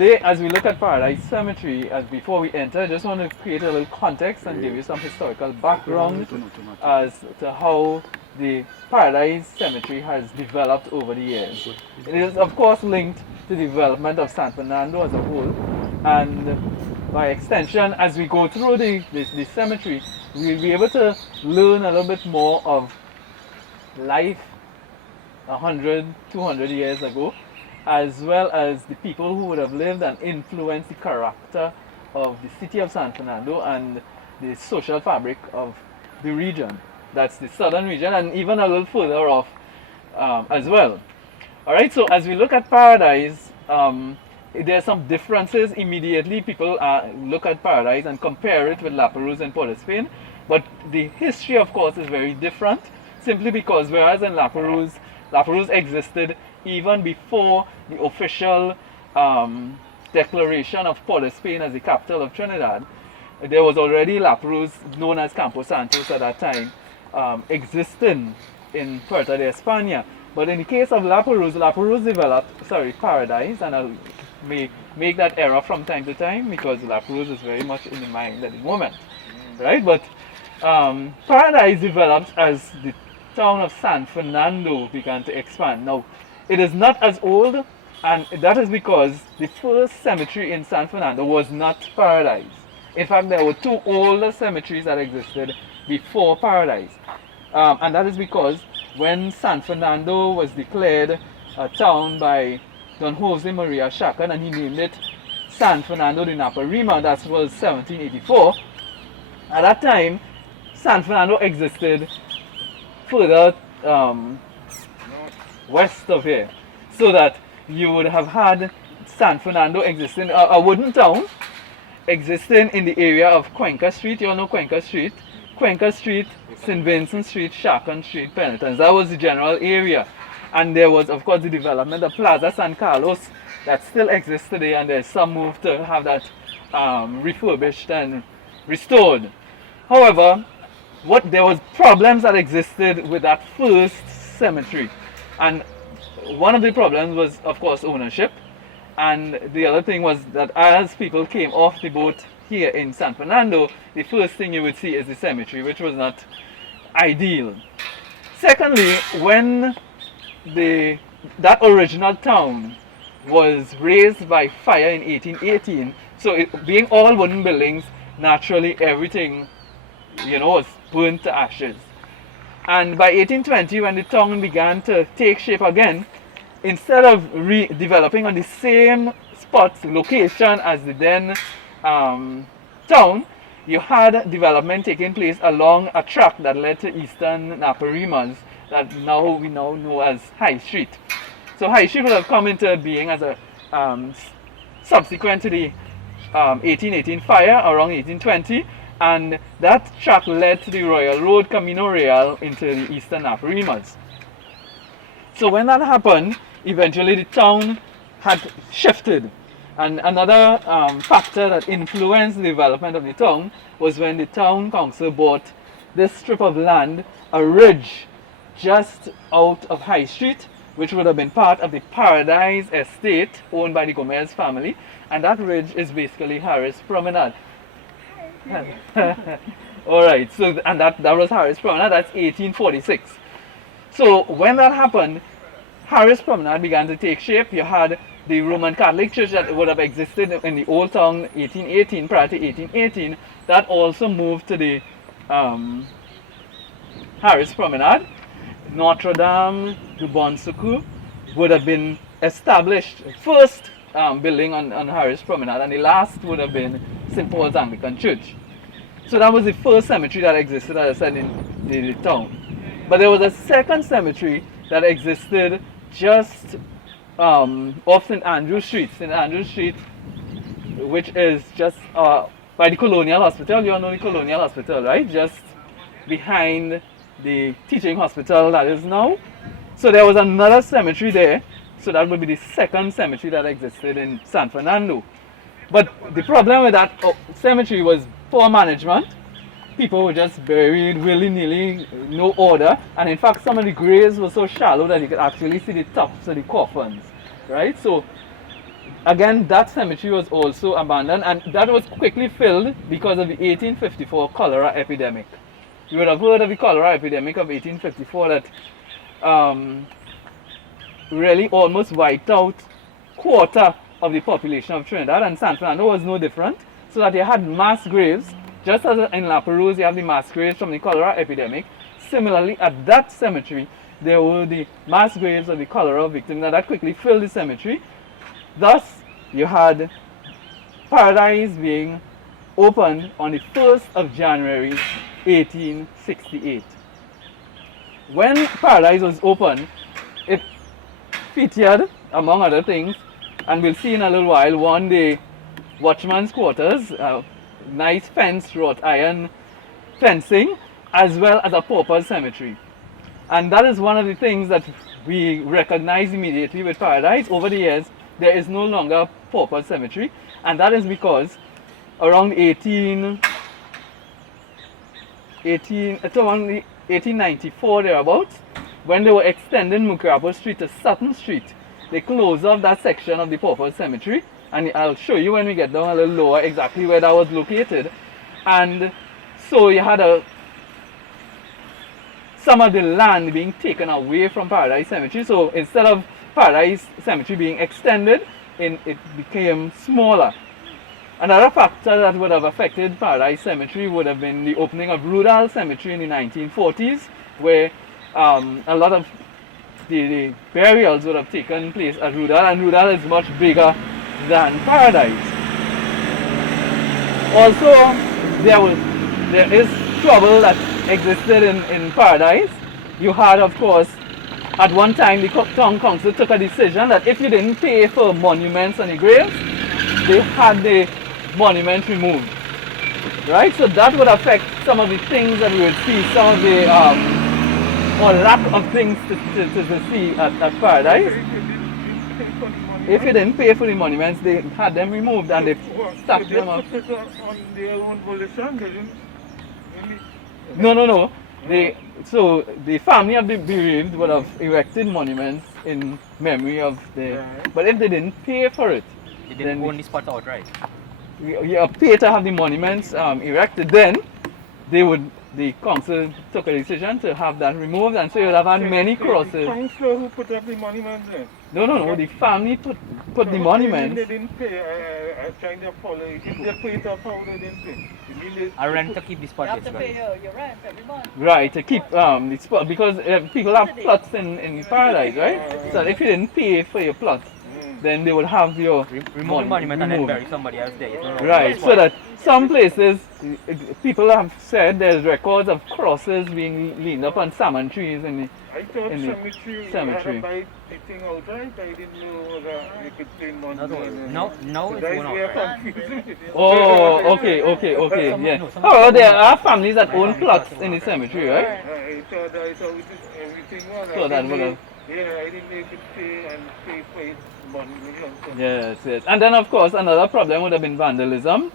today, as we look at Paradise Cemetery, as before we enter, I just want to create a little context and give you some historical background as to how the Paradise Cemetery has developed over the years. It is, of course, linked to the development of San Fernando as a whole, and by extension, as we go through the cemetery, we'll be able to learn a little bit more of life 100, 200 years ago, as well as the people who would have lived and influenced the character of the city of San Fernando and the social fabric of the region. That's the southern region, and even a little further off as well. Alright, so as we look at Paradise, there are some differences immediately. People look at Paradise and compare it with La Perouse in Port of Spain, but the history, of course, is very different, simply because whereas in La Perouse existed even before the official declaration of Port of Spain as the capital of Trinidad, there was already La Perouse, known as Campo Santos at that time, existing in Puerto de España. But in the case of La Perouse developed, Paradise, and I'll make that error from time to time because La Perouse is very much in the mind at the moment, right? But Paradise developed as the town of San Fernando began to expand. Now, it is not as old, and that is because the first cemetery in San Fernando was not Paradise. In fact, there were two older cemeteries that existed before Paradise. And that is because when San Fernando was declared a town by Don Jose Maria Chacon, and he named it San Fernando de Naparima, that was 1784, at that time, San Fernando existed further west of here, so that you would have had San Fernando existing, a wooden town existing in the area of Cuenca Street. You all know Cuenca Street? Cuenca Street, St. Vincent Street, Chacon Street, Penitence. That was the general area. And there was, of course, the development of Plaza San Carlos that still exists today, and there's some move to have that refurbished and restored. However, there was problems that existed with that first cemetery, and one of the problems was, of course, ownership, and the other thing was that as people came off the boat here in San Fernando, the first thing you would see is the cemetery, which was not ideal. Secondly, when that original town was razed by fire in 1818, so it being all wooden buildings, naturally everything, was burnt to ashes. And by 1820, when the town began to take shape again, instead of redeveloping on the same location as the then town, you had development taking place along a track that led to Eastern Naparimas that we now know as High Street. So High Street would have come into being as a subsequent to the 1818 fire around 1820, and that track led to the Royal Road, Camino Real, into the Eastern Naparimas. So when that happened, eventually the town had shifted. And another factor that influenced the development of the town was when the town council bought this strip of land, a ridge just out of High Street, which would have been part of the Paradise estate owned by the Gomez family. And that ridge is basically Harris Promenade. Alright, so and that was Harris Promenade, that's 1846. So when that happened, Harris Promenade began to take shape. You had the Roman Catholic Church that would have existed in the Old Town 1818, prior to 1818, that also moved to the Harris Promenade. Notre Dame du Bon Secours would have been established, first building on Harris Promenade, and the last would have been St. Paul's Anglican Church. So that was the first cemetery that existed, as I said, in the town. But there was a second cemetery that existed just off St. Andrew Street. St. Andrew Street, which is just by the Colonial Hospital. You all know the Colonial Hospital, right? Just behind the teaching hospital that is now. So there was another cemetery there. So that would be the second cemetery that existed in San Fernando. But the problem with that cemetery was poor management. People were just buried willy-nilly, no order. And in fact, some of the graves were so shallow that you could actually see the tops of the coffins, right? So Again, that cemetery was also abandoned, and that was quickly filled because of the 1854 cholera epidemic. You would have heard of the cholera epidemic of 1854 that um, really almost wiped out quarter of the population of Trinidad, and San Fernando was no different. So that you had mass graves, just as in La Perouse you have the mass graves from the cholera epidemic. Similarly, at that cemetery, there were the mass graves of the cholera victims, and that quickly filled the cemetery. Thus, you had Paradise being opened on the 1st of January 1868. When Paradise was opened, it featured, among other things, and we'll see in a little while, one, the watchman's quarters, nice fenced wrought iron fencing, as well as a pauper cemetery. And that is one of the things that we recognize immediately with Paradise. Over the years, there is no longer a pauper cemetery, and that is because around 1894 thereabouts, when they were extending Mucurapo Street to Sutton Street, they closed off that section of the pauper cemetery, and I'll show you when we get down a little lower exactly where that was located. And so you had some of the land being taken away from Paradise Cemetery. So instead of Paradise Cemetery being extended, it became smaller. Another factor that would have affected Paradise Cemetery would have been the opening of Rudall Cemetery in the 1940s, where a lot of the burials would have taken place at Rudall, and Rudall is much bigger than Paradise. Also, there is trouble that existed in Paradise. You had, of course, at one time the town council took a decision that if you didn't pay for monuments on the graves, they had the monument removed. Right? So that would affect some of the things that we would see, some of the or lack of things to see at Paradise. If you didn't pay for the monuments, they had them removed and they stacked them up. No. So the family of the bereaved would have erected monuments in memory of the. But if they didn't pay for it, they didn't own the spot outright. You pay to have the monuments erected. Then the council took a decision to have that removed, and so you would have had many crosses. The council who put up the monument then? No. The family put the monuments. They didn't pay. I trying to follow it. If they paid up, how they didn't pay? A rent to keep the spot. You have to pay your rent every month. Right, to keep the spot, because people have plots in Paradise, right? So if you didn't pay for your plot, then they would have your remove the monument and then bury somebody else there. Right, so that some places, people have said there's records of crosses being leaned up on salmon trees in the cemetery. Buy the thing outright. I didn't know that you could pay money. No, it's going outright. Oh, okay, yeah. However, there are families that own plots in the cemetery, right? I thought everything was. So that would have. Yeah, I didn't know you could pay and pay for it. Yes. And then, of course, another problem would have been vandalism,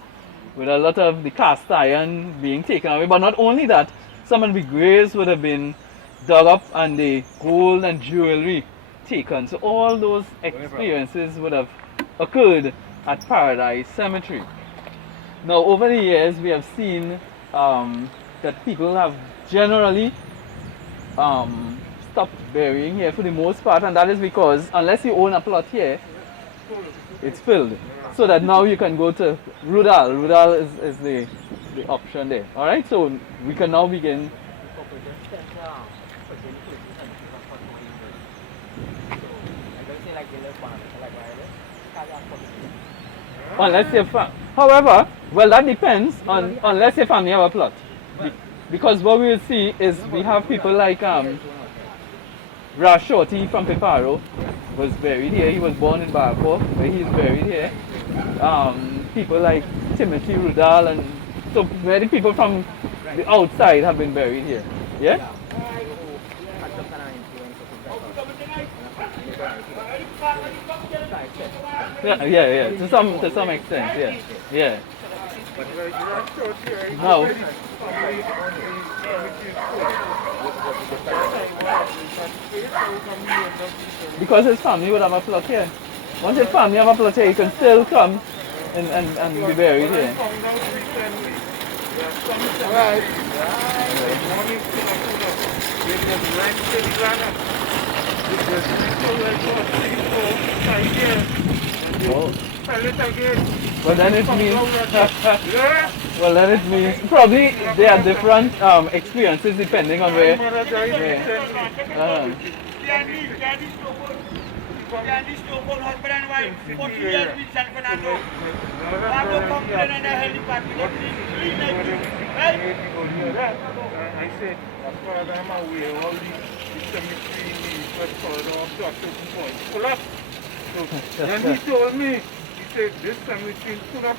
with a lot of the cast iron being taken away. But not only that, some of the graves would have been dug up and the gold and jewelry taken. So all those experiences would have occurred at Paradise Cemetery. Now, over the years, we have seen that people have generally stopped burying here for the most part, and that is because unless you own a plot here, it's filled. So that now you can go to Rudall. Rudall is the option there. Alright, so we can now begin. Unless your however, well, that depends on unless your family have a plot. Because what we will see is we have people like Rashorty from Piparo was buried here. He was born in Barco, but he's buried here. People like Timothy Rudall, and so many people from the outside have been buried here. Yeah? Yeah. To some extent, yeah. No. Because his family would have a plot here. Once your family have a plot here, you can still come and be buried What I here. found out recently, there are some cemeteries, like one in Puna, they just rent the land. They just rent for like what, 3, 4, 5 years, and they Oh. sell it again. Well then it Found means out that, yeah, well then it means probably there are different experiences depending on my where. mother died Yeah. recently. Candy Stone husband and wife, 40 years with San Fernando. Another Have no brother, complaint on the helipad. We don't clean like this, right? I said, as far as I'm aware, all the cemetery was called off to a certain point. Collapse. So then he told me, he said, this cemetery in Puna,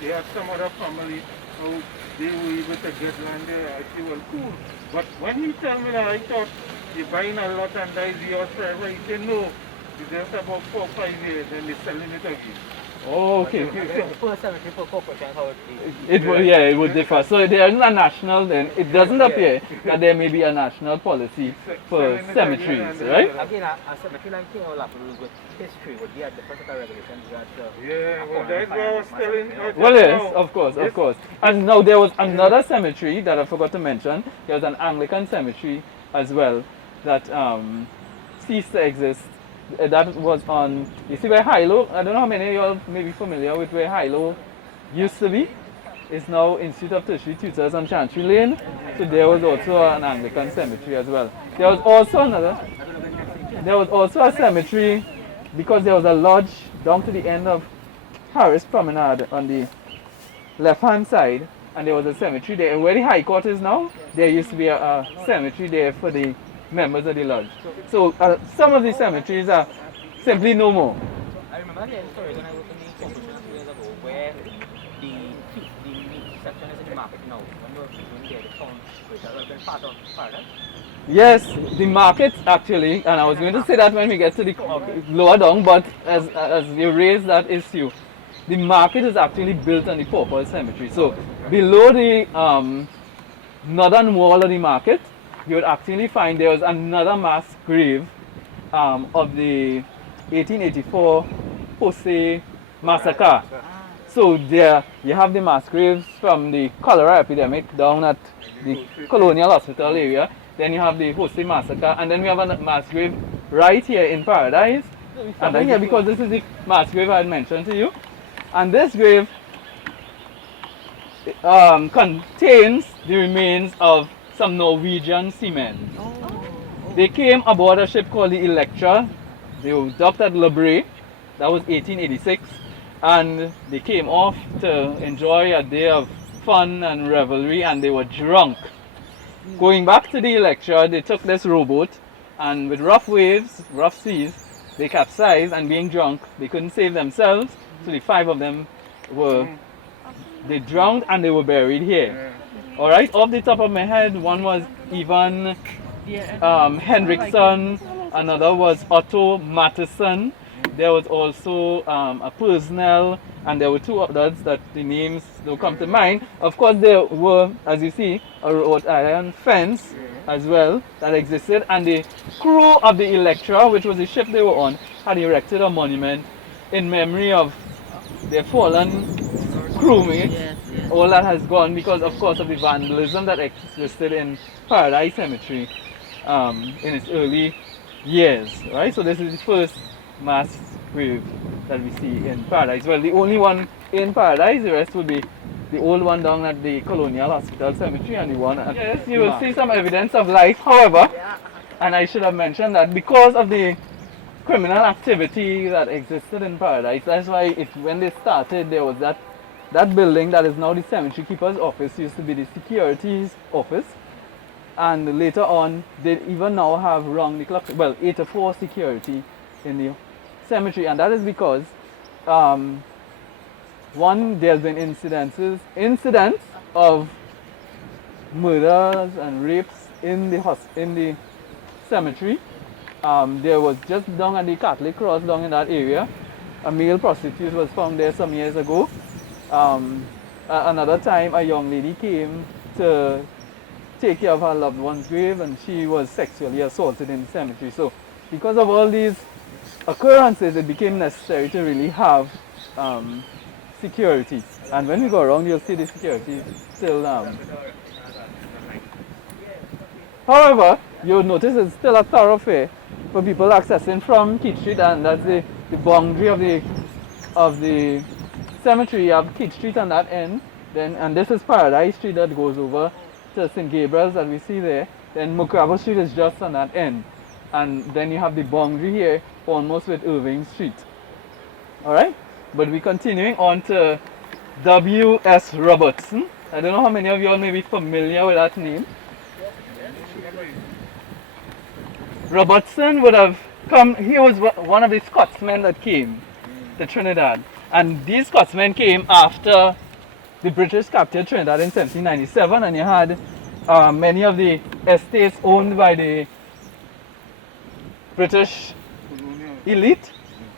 they had some other family, how they were able to get land there. I said, well, cool. But when he told me that, I thought, you're buying a lot and that is yours forever. He said, no, it's just about 4 or 5 years and they're selling it again. Oh, okay. The first cemetery per corporation, how it is. It would differ. So there isn't a national then. It doesn't appear that there may be a national policy for cemeteries, right? Again, a cemetery like King will have to do with history, with the different set of regulations that Yeah, well, that's what I was telling you. Well, yes, of course. And now there was another cemetery that I forgot to mention. There was an Anglican cemetery as well that ceased to exist. That was on, you see where Hilo, I don't know how many of you all may be familiar with where Hilo used to be. It's now Institute of Tertiary Tutors on Chantry Lane. So there was also an Anglican cemetery as well. There was also a cemetery because there was a lodge down to the end of Harris Promenade on the left hand side, and there was a cemetery there. Where the High Court is now, there used to be a cemetery there for the members of the lodge. So some of these cemeteries are simply no more. I remember hearing stories when I was in the corporation a few years ago where the meat section is in the market now. When you were doing there, the town has been part of Paradise. Yes, the market actually, and I was going to say that when we get to the lower down, but as you raise that issue, the market is actually built on the Paupers Cemetery. So below the northern wall of the market, you would actually find there was another mass grave of the 1884 Jose massacre. So there you have the mass graves from the cholera epidemic down at the Colonial Hospital area. Then you have the Jose massacre, and then we have a mass grave right here in Paradise. And then here, because this is the mass grave I had mentioned to you. And this grave contains the remains of some Norwegian seamen. They came aboard a ship called the Electra. They were docked at Le Bray. That was 1886. And they came off to enjoy a day of fun and revelry, and they were drunk. Going back to the Electra, they took this rowboat, and with rough waves, rough seas, they capsized, and being drunk, they couldn't save themselves. So the 5 of them they drowned and they were buried here. Alright, off the top of my head, one was Ivan Henriksen, another was Otto Matteson. There was also a Personnel, and there were 2 others that the names don't come to mind. Of course, there were, as you see, a wrought iron fence as well that existed, and the crew of the Electra, which was the ship they were on, had erected a monument in memory of their fallen crewmates. All that has gone because, of course, of the vandalism that existed in Paradise Cemetery in its early years, right? So this is the first mass grave that we see in Paradise. Well, the only one in Paradise. The rest would be the old one down at the Colonial Hospital Cemetery and the one at... Yes, you will see some evidence of life, however, and I should have mentioned that because of the criminal activity that existed in Paradise, that's why when they started, there was that building that is now the cemetery keeper's office used to be the security's office, and later on they even now have round the clock, well, 8 to 4 security in the cemetery, and that is because one, there's been incidents of murders and rapes in the cemetery. There was just down at the Catholic Cross down in that area, a male prostitute was found there some years ago. Another time a young lady came to take care of her loved one's grave, and she was sexually assaulted in the cemetery. So because of all these occurrences, it became necessary to really have security. And when we go around, you'll see the security still. However, you'll notice it's still a thoroughfare for people accessing from Keith Street, and that's the boundary of the cemetery. You have Keith Street on that end, then, and this is Paradise Street that goes over to St. Gabriel's that we see there. Then Mucravo Street is just on that end, and then you have the boundary here almost with Irving Street. Alright, but we're continuing on to W.S. Robertson. I don't know how many of you all may be familiar with that name. Robertson would have come, he was one of the Scotsmen that came to Trinidad, and these Scotsmen came after the British captured Trinidad in 1797, and you had many of the estates owned by the British elite,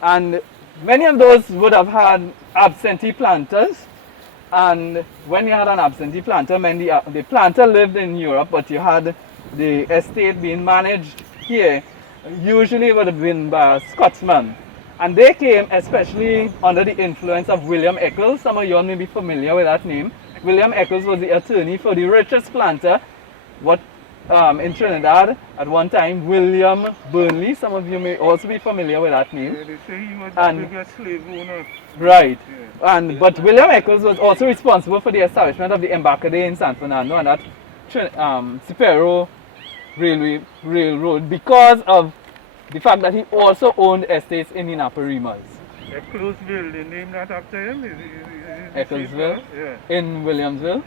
and many of those would have had absentee planters. And when you had an absentee planter, the planter lived in Europe, but you had the estate being managed here. Usually it would have been by a Scotsman, and they came especially under the influence of William Eccles. Some of you all may be familiar with that name. William Eccles was the attorney for the richest planter in Trinidad at one time, William Burnley. Some of you may also be familiar with that name. Yeah, they say he was the biggest slave owner. Right. Yeah. But William Eccles was also responsible for the establishment of the embarcadero in San Fernando and that Cipero Railroad, because of the fact that he also owned estates in the Naparimas. Ecclesville, they named that after him? Ecclesville? Yeah. In Williamsville?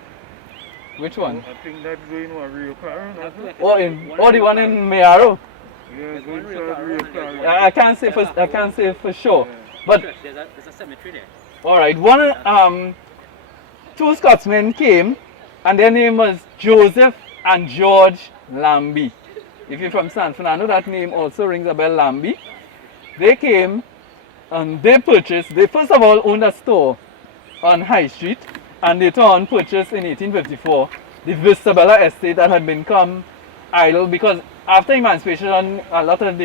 Which one? I think that's going to Rio Claro. The one in Mayaro? Yeah, going to Rio Claro. I can't say for sure. Yeah. But There's a cemetery there. alright, two Scotsmen came, and their name was Joseph and George Lambie. If you're from San Fernando, that name also rings a bell, Lambie. They came and they first of all owned a store on High Street, and later on purchased in 1854 the Vistabella estate that had become idle because after emancipation a lot of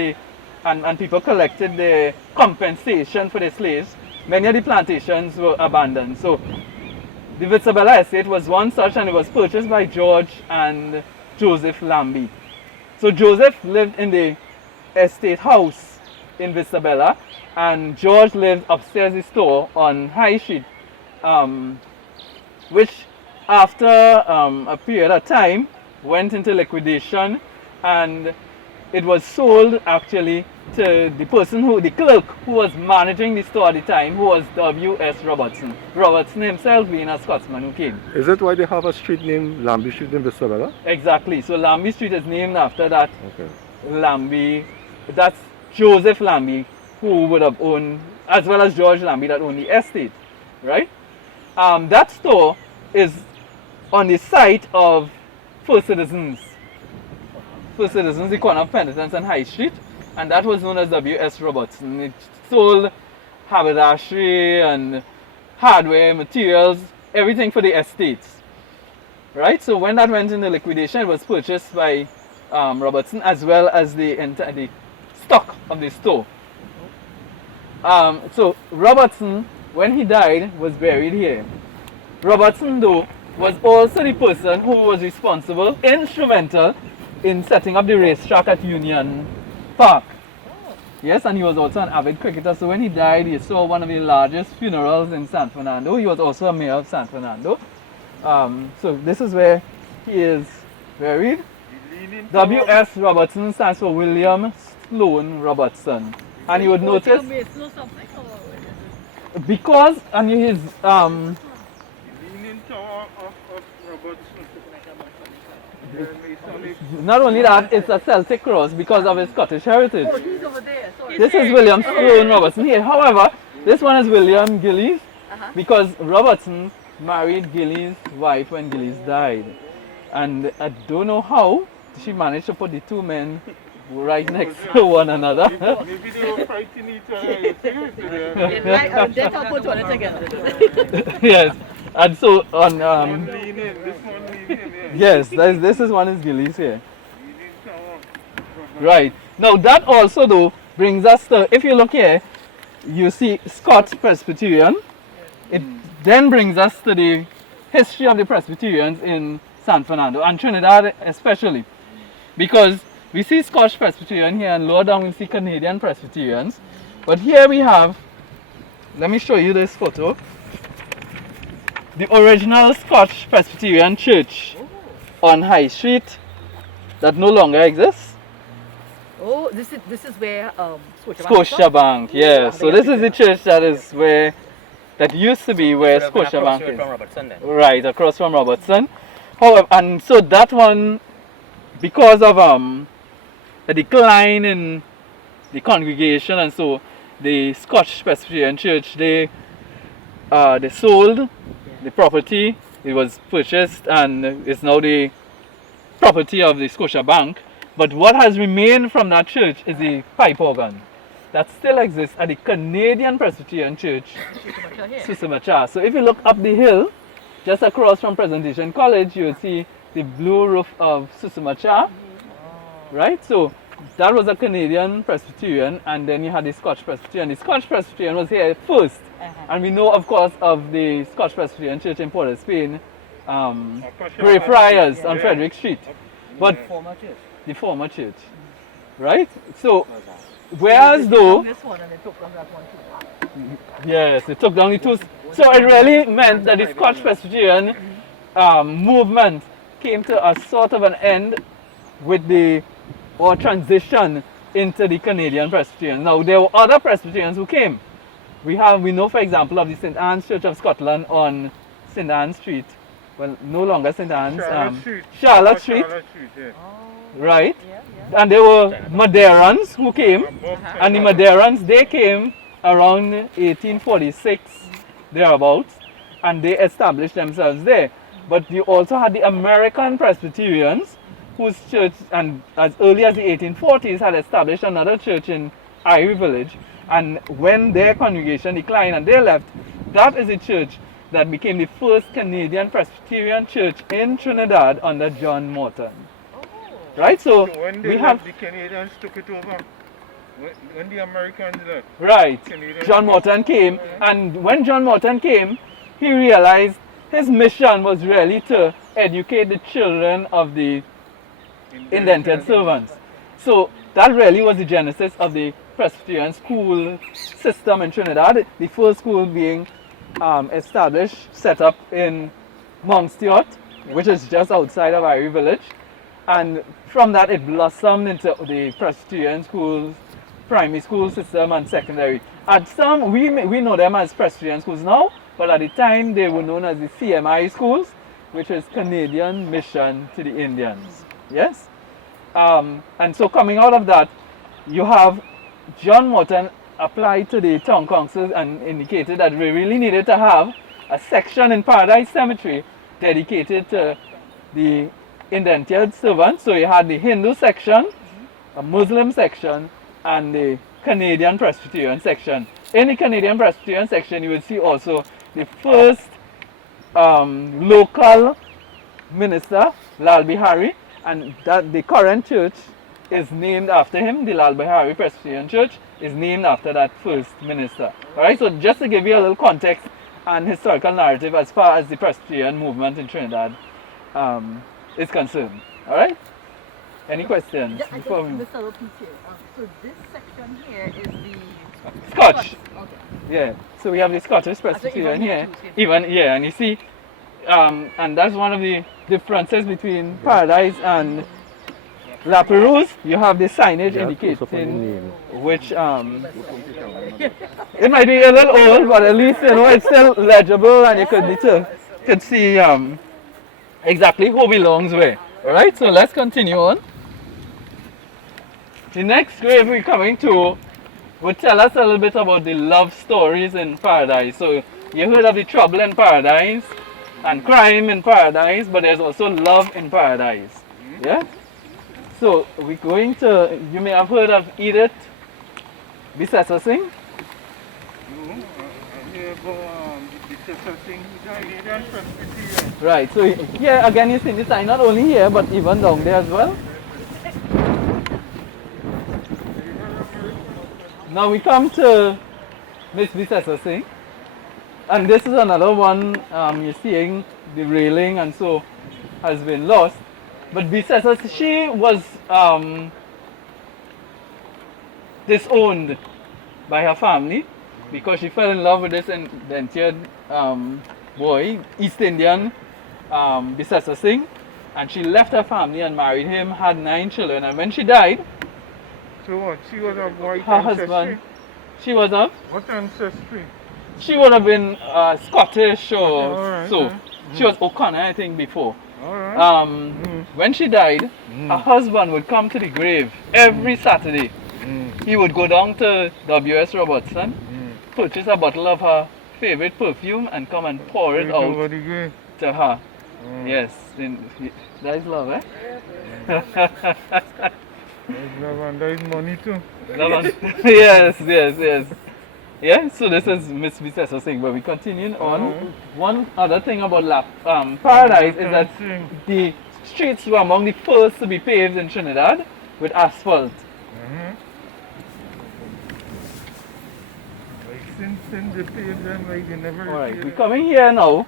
and people collected the compensation for the slaves. Many of the plantations were abandoned. So the Vistabella estate was one such, and it was purchased by George and Joseph Lambie. So Joseph lived in the estate house in Vistabella, and George lived upstairs the store on High Street, which after a period of time went into liquidation, and it was sold actually to the clerk who was managing the store at the time, who was W.S. Robertson. Robertson himself being a Scotsman who came. Is that why they have a street named Lambie Street in Vistabella? Exactly. So Lambie Street is named after that. Okay. Lambie, that's Joseph Lambie, who would have owned, as well as George Lambie, that owned the estate, right? That store is on the site of First Citizens, the corner of Penitence and High Street, and that was known as W.S. Robertson. It sold haberdashery and hardware, materials, everything for the estates, right? So when that went into liquidation, it was purchased by Robertson, as well as the stock of the store. So Robertson, when he died, was buried here. Robertson, though, was also the person who was responsible, instrumental, in setting up the racetrack at Union Park. Yes, and he was also an avid cricketer. So when he died, he saw one of the largest funerals in San Fernando. He was also a mayor of San Fernando. So this is where he is buried. W.S. Robertson stands for William Sloane Robertson. And you would notice, because, and his, Leaning Tower of Robertson. not only that, it's a Celtic cross because of his Scottish heritage. Oh, he's over there. Sorry. This is William Sloane Robertson here. However, this one is William Gillies because Robertson married Gillies' wife when Gillies died. And I don't know how she managed to put the two men right next to one another. Maybe they were fighting each other. They can't put one together. Yes. And so on One leaning, this one leaning, yeah. yes, this is one is Gillies here. Leaning Tower. Right. Now that also though brings us to, if you look here, you see Scots Presbyterian. It then brings us to the history of the Presbyterians in San Fernando and Trinidad especially. Because we see Scotch Presbyterian here and lower down we see Canadian Presbyterians. But here we have, let me show you this photo. The original Scotch Presbyterian Church on High Street that no longer exists. Oh, this is where Scotiabank, yeah. So this is the church that used to be where Scotiabank is. From Robertson then. Right, across from Robertson. However, and so that one, because of a decline in the congregation, and so the Scotch Presbyterian Church, they sold the property. It was purchased and is now the property of the Scotiabank. But what has remained from that church is the pipe organ that still exists at the Canadian Presbyterian Church, Susamacha. So if you look up the hill, just across from Presentation College, you'll see the blue roof of Susamacha, right? So that was a Canadian Presbyterian, and then you had the Scotch Presbyterian. The Scotch Presbyterian was here first, and we know, of course, of the Scotch Presbyterian Church in Port of Spain, Grey Friars on Frederick Street. But Former church. the former church, right? So, whereas though, this one and they took from that one too. yes, they took down the two. So it really meant that the Scotch Presbyterian movement came to a sort of an end with or transition into the Canadian Presbyterian. Now there were other Presbyterians who came. We know, for example, of the St. Anne's Church of Scotland on St. Anne's Street. Well, no longer St. Anne's. Charlotte Street. Yeah. Right? And there were Madeirans who came, and the Madeirans, they came around 1846, thereabouts, and they established themselves there. But you also had the American Presbyterians, whose church, and as early as the 1840s, had established another church in Irie Village, and when their congregation declined and they left, that is a church that became the first Canadian Presbyterian church in Trinidad under John Morton. Right, so when we have the Canadians took it over, when the Americans left, right. Canadians John Morton came, and when John Morton came, he realized his mission was really to educate the children of the indented servants. So that really was the genesis of the Presbyterian school system in Trinidad. The first school being established, set up in Mount Stewart, which is just outside of Irie Village. And from that it blossomed into the Presbyterian schools, primary school system and secondary. At some, we know them as Presbyterian schools now, but at the time they were known as the CMI schools, which is Canadian Mission to the Indians. Yes? And so coming out of that, you have John Morton applied to the town council and indicated that we really needed to have a section in Paradise Cemetery dedicated to the indentured servants. So you had the Hindu section, a Muslim section, and the Canadian Presbyterian section. In the Canadian Presbyterian section, you will see also the first local minister, Lal Bihari, and that the current church is named after him. The Lal Bihari Presbyterian Church is named after that first minister. Alright, so just to give you a little context and historical narrative as far as the Presbyterian movement in Trinidad is concerned. Alright? Any questions? Yeah, I before just we- missed a little piece here. So this section here is the Scotch. Okay. Yeah. So we have the Scottish Presbyterian even here here. too, same Even yeah, and you see, and that's one of the differences between Paradise and La Perouse. You have the signage Yeah, it's up on the indicating name. which it might be a little old, but at least you know it's still legible, and you could see exactly who belongs where. All right. So let's continue on. The next grave we're coming to would tell us a little bit about the love stories in Paradise. So you heard of the trouble in Paradise and crime in Paradise, but there's also love in Paradise. Yeah? So we're going to, you may have heard of Edith Bisessa Singh. here go the Canadian Presbyterian. Right, so here again you see the sign not only here but even down there as well. Now we come to Miss Vicessa Singh. And this is another one, you're seeing the railing and so has been lost. But Vicessa, she was disowned by her family because she fell in love with this indentured boy, East Indian Vicessa Singh. And she left her family and married him, had 9 children. And when she died, So what? She was of white her ancestry? husband, she was of, What ancestry? she would have been Scottish or Alright, so. yeah. She was O'Connor, I think, before. Alright. When she died, her husband would come to the grave every Saturday. He would go down to W.S. Robertson, purchase a bottle of her favorite perfume, and come and pour it out Over the grave. to her. Yes, that is love, eh? There's love and there's money too. Yes, yes, yes. Yeah, so this is Miss Vicessa Singh, but we continue on. One other thing about Paradise is that the streets were among the first to be paved in Trinidad with asphalt. Like since the paved them, like you never Alright, see we're it. coming here now.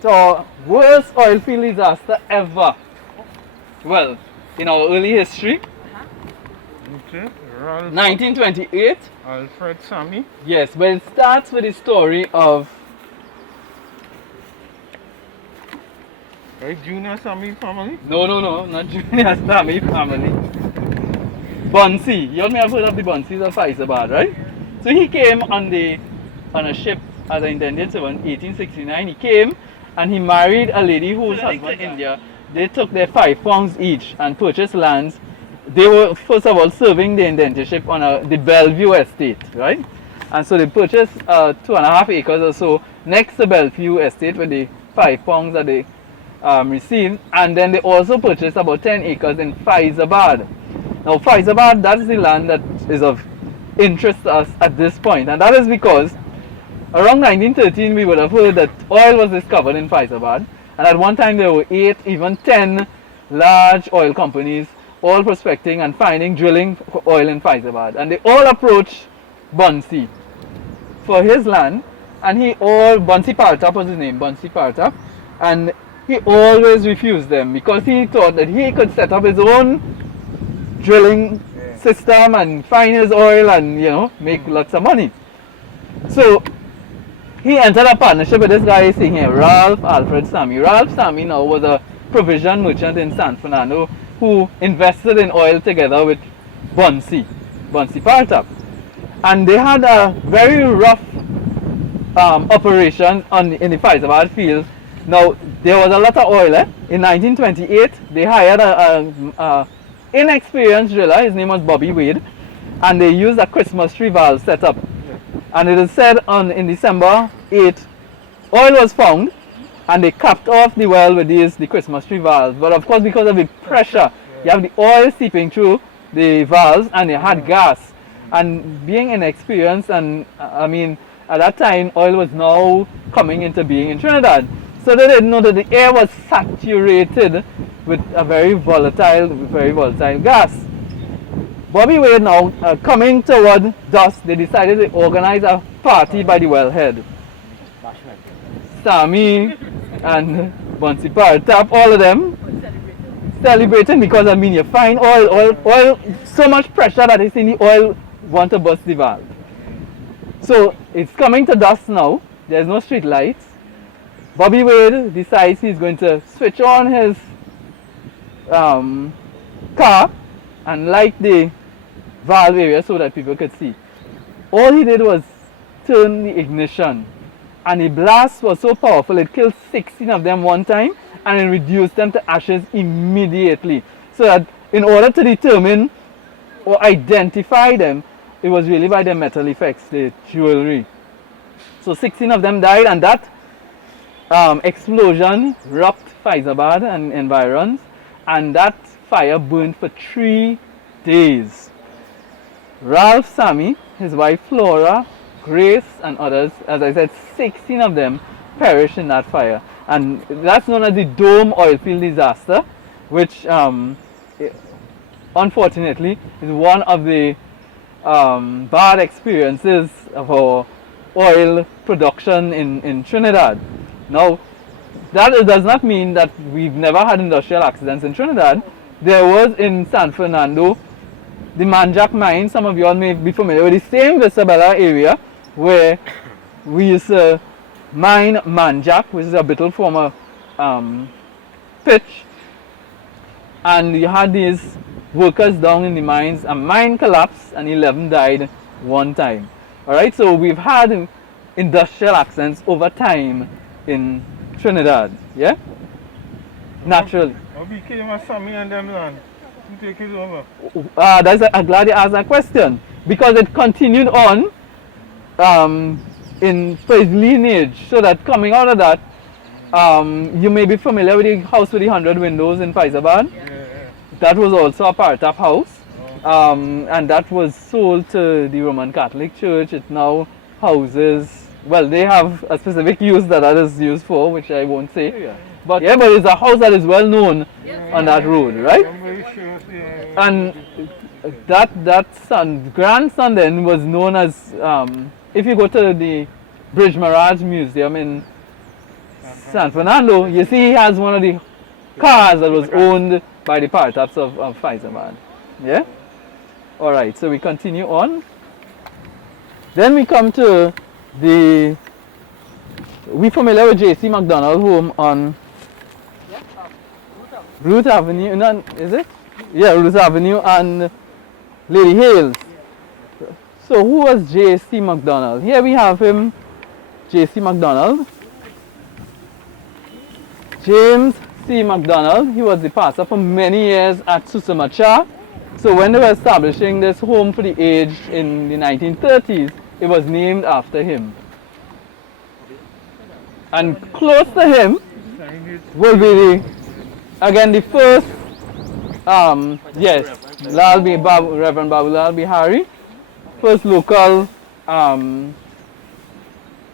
So, worst oil field disaster ever. Well, in our early history, Okay. Ralph 1928. Alfred Sammy. Yes, but it starts with the story of Right, Junior Sammy family. no, not Junior Sammy family. Bunsey. You may have heard of the Bunseys of Faizabad, right? So he came on a ship as an intended servant, 1869. He came and he married a lady whose husband in India. They took their £5 each and purchased lands. They were first of all serving the indentureship on the Bellevue estate, right? And so they purchased 2.5 acres or so next to Bellevue estate with the £5 that they received, and then they also purchased about 10 acres in Faizabad. Now Faizabad, that is the land that is of interest to us at this point, and that is because around 1913 we would have heard that oil was discovered in Faizabad, and at one time there were 8, even 10 large oil companies all prospecting and drilling for oil in Faizabad, and they all approached Bunsey for his land, and Bunsey Partap was his name, Bunsey Partap, and he always refused them because he thought that he could set up his own drilling system and find his oil and make lots of money. So he entered a partnership with this guy sitting here, Ralph Alfred Sammy. Ralph Sammy now was a provision merchant in San Fernando who invested in oil together with Bunsey Partap. And they had a very rough operation in the Faizabad field. Now, there was a lot of oil. In 1928, they hired an inexperienced driller. His name was Bobby Wade. And they used a Christmas tree valve setup. And it is said in December 8, oil was found. And they capped off the well with the Christmas tree valves. But of course, because of the pressure, you have the oil seeping through the valves and they had gas. And being inexperienced, and I mean, at that time, oil was now coming into being in Trinidad. So they didn't know that the air was saturated with a very volatile gas. Bobby Wade now, coming toward dusk, they decided to organize a party by the wellhead. Sammy and Bunsey Partap, all of them celebrating because I mean you find oil, so much pressure that it's in the oil want to burst the valve. So it's coming to dusk now, there's no street lights. Bobby Wade decides he's going to switch on his car and light the valve area so that people could see. All he did was turn the ignition, and the blast was so powerful it killed 16 of them one time and it reduced them to ashes immediately. So that in order to determine or identify them, it was really by their metal effects, the jewelry. So 16 of them died, and that explosion rocked Faizabad and environs, and that fire burned for 3 days. Ralph Sammy, his wife Flora, Grace, and others, as I said, 16 of them perished in that fire. And that's known as the Dome oil field disaster, which unfortunately, is one of the bad experiences of our oil production in Trinidad. Now, that does not mean that we've never had industrial accidents in Trinidad. There was in San Fernando, the Manjac mine. Some of you all may be familiar with the same Visabella area where we used to mine Manjac, which is a brittle form of pitch. And you had these workers down in the mines. A mine collapsed and 11 died one time. Alright, so we've had industrial accidents over time in Trinidad, yeah? Naturally. What became of Sammy and them land? Who take it over? I'm glad you asked that question, because it continued on for its lineage, so that coming out of that, you may be familiar with the house with the 100 windows in Faizabad. Yeah. That was also a Partap house, and that was sold to the Roman Catholic Church. It now houses, well, they have a specific use that is used for, which I won't say. But yeah, but it's a house that is well known on that road, right? I'm very sure. And that grandson then was known as, if you go to the Bridge Mirage Museum in San Fernando, you see he has one of the cars that was owned by the Partaps of Faizabad. Yeah? Alright, so we continue on. Then we come to we familiar with J.C. McDonald home on Ruth Avenue, is it? Yeah, Ruth Avenue and Lady Hales. So who was J.C. McDonald? Here we have him, J.C. McDonald. James C. McDonald. He was the pastor for many years at Susamacha. So when they were establishing this home for the aged in the 1930s, it was named after him. And close to him will be the first, yes, Reverend Babu Lal Bihari, first local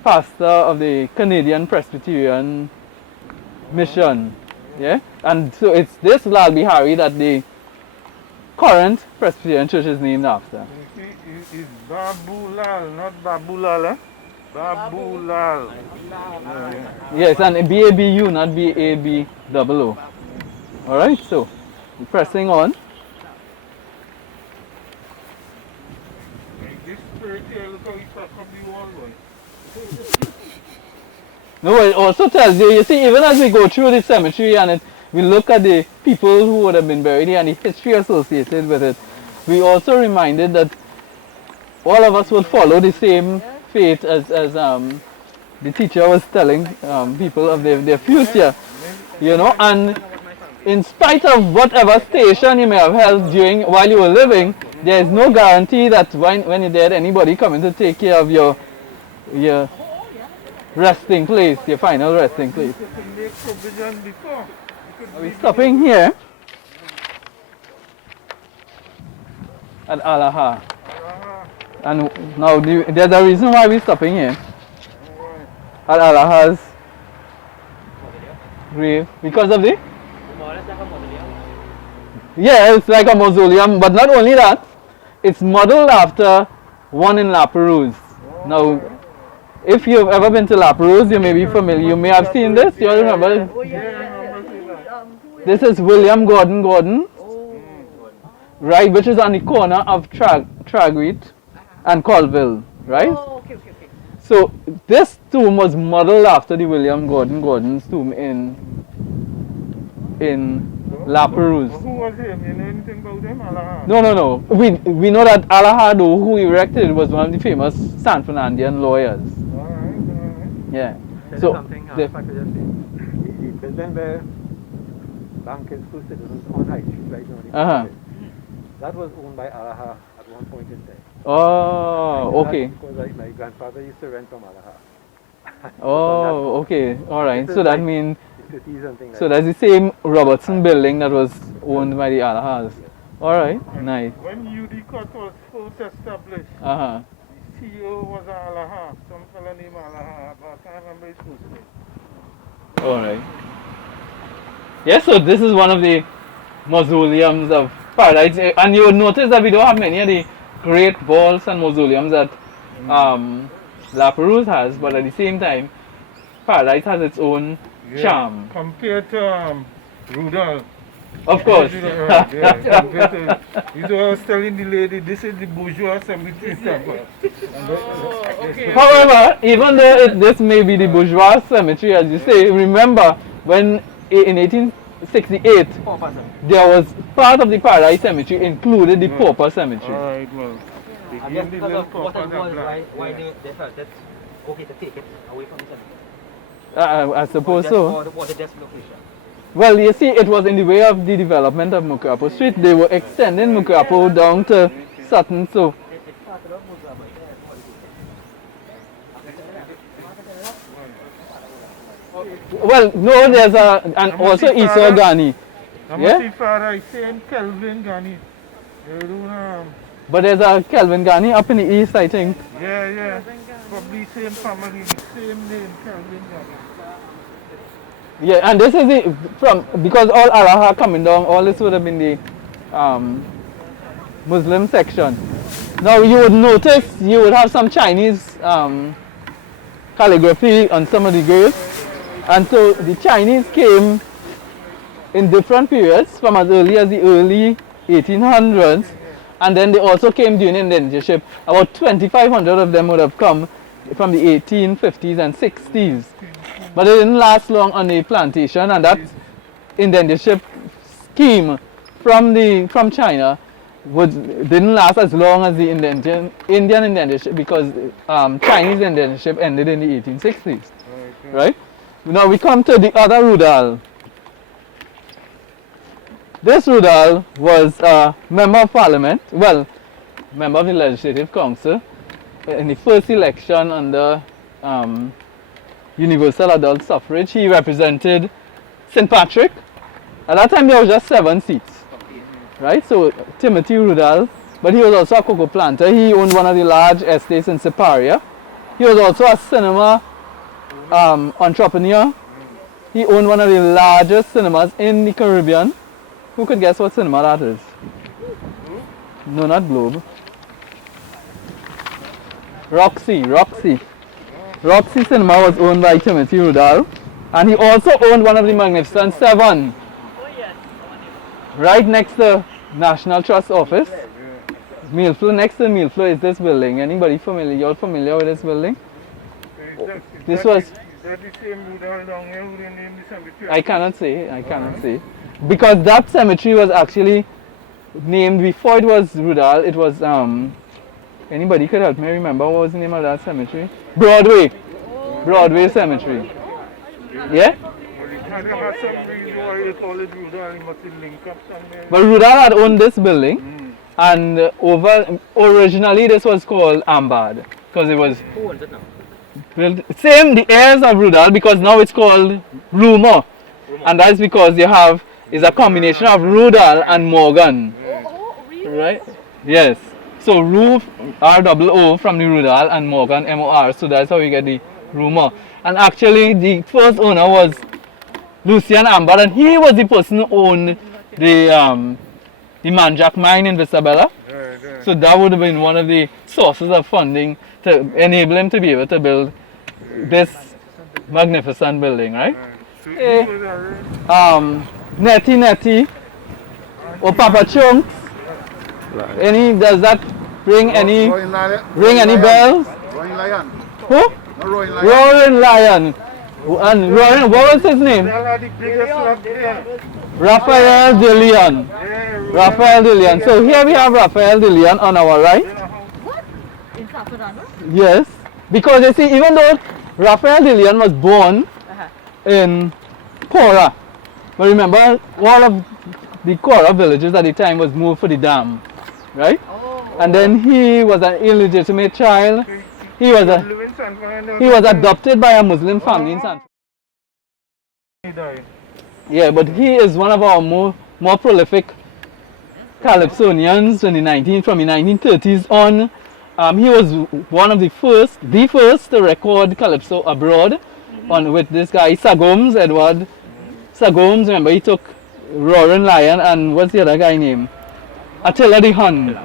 pastor of the Canadian Presbyterian Mission. Yeah, and so it's this Lal Bihari that the current Presbyterian Church is named after. It's Babu Lal, not Babu Lal, eh? Babu Lal. Yes, and B-A-B-U, not B-A-B-O-O. Alright, so pressing on. This spirit here, look how he talk up the wall, boy. No, it also tells you see, even as we go through the cemetery and we look at the people who would have been buried here and the history associated with it, we also reminded that all of us would follow the same fate as the teacher was telling people of their future, you know, and in spite of whatever station you may have held while you were living, there is no guarantee that when you're dead, anybody coming to take care of your resting place, your final resting place. Are we stopping here at Alaha? And now there's a reason why we're stopping here at Alaha's grave, because of yeah, it's like a mausoleum, but not only that, it's modeled after one in La Perouse. Now, if you've ever been to La Perouse, you may be familiar, you may have seen this, you all remember? This is William Gordon, right, which is on the corner of Traguit and Colville, right? So this tomb was modeled after the William Gordon's tomb in La Perouse. Who was him? You know anything about him? Alaha? No. We know that Alaha, though, who erected it, was one of the famous San Fernandian lawyers. Alright. Yeah. So, if I could just say, the building where Bank is posted on High Street, right now, that was owned by Alaha at one point in time. Oh, okay. Because my grandfather used to rent from Alaha. Oh, okay. All right. So that means, Like so that's the same Robertson building that was owned by the Alahas. All right. Nice. When UDCOT was first established, Uh-huh. the CEO was Alaha, some fella named Alaha, but I can't remember his first name. All right. Yes, so this is one of the mausoleums of Paradise, and you will notice that we don't have many of the great vaults and mausoleums that La Perouse has, but at the same time, Paradise has its own charm. Compared to Rudolph. Of course. Compared to, you know, I was telling the lady, this is the bourgeois cemetery temple. However, even though this may be the bourgeois cemetery, as you say, remember when in 1868 there was part of the Paradise Cemetery included the pauper cemetery. Alright, well. And just because of what it was, why they felt that okay to take it away from the cemetery. I suppose Or so. just for the location. Well, you see, it was in the way of the development of Mukapo Street. They were extending Mukapo down to Sutton, so. Well, no, there's and also Esau Ghani. Yeah? Father, saying Kelvin Ghani. But there's a Kelvin Ghani up in the east, I think. Yeah. Probably same family, same name, Kelvin Ghani. Yeah, and this is the because all Araha coming down, all this would have been the Muslim section. Now you would notice you would have some Chinese calligraphy on some of the graves, and so the Chinese came in different periods from as early as the early 1800s, and then they also came during indentureship. About 2,500 of them would have come from the 1850s and 60s. But it didn't last long on the plantation, and that indentureship scheme from China didn't last as long as the Indian indentureship, because Chinese indentureship ended in the 1860s. Right? Now we come to the other Rudal. This Rudal was a member of parliament, well, member of the Legislative Council in the first election under universal adult suffrage. He represented St. Patrick. At that time there was just 7 seats, right? So Timothy Rudal, but he was also a cocoa planter. He owned one of the large estates in Siparia. He was also a cinema entrepreneur. He owned one of the largest cinemas in the Caribbean. Who could guess what cinema that is? No, not Globe. Roxy Cinema was owned by Timothy Rudal, and he also owned one of the Magnificent Seven, right next to National Trust office. Millflow, next to Millflow is this building. Anybody familiar? You're familiar with this building? This was. I cannot say. Because that cemetery was actually named before it was Rudal. It was anybody could help me remember what was the name of that cemetery? Broadway Cemetery. Yeah? But Rudal had owned this building, and originally this was called Ambad, because it was same the heirs of Rudal, because now it's called Rumor, and that's because you have is a combination of Rudal and Morgan, right? Yes. So Roof R-O-O from the Rudal and Morgan M-O-R. So that's how we get the Rumor. And actually the first owner was Lucian Ambad, and he was the person who owned the Manjack mine in Visabella. So that would have been one of the sources of funding to enable him to be able to build this magnificent building, right? Netty or Papa Chunks. Does that ring any bells? Roaring Lion. Who? Roaring Lion. And Roaring, what was his name? Raphael de Leon. So here we have Raphael de Leon on our right. What? In Saturano? Yes. Because you see, even though Raphael de Leon was born in Cora, but remember, all of the Cora villages at the time was moved for the dam, right? And then he was an illegitimate child. He was adopted by a Muslim family in San Francisco. Yeah, but he is one of our more prolific Calypsonians from the 1930s on. He was one of the first to record Calypso abroad, with this guy Edward Sagoms. Remember, he took Roaring Lion and what's the other guy name? Attila the Hun.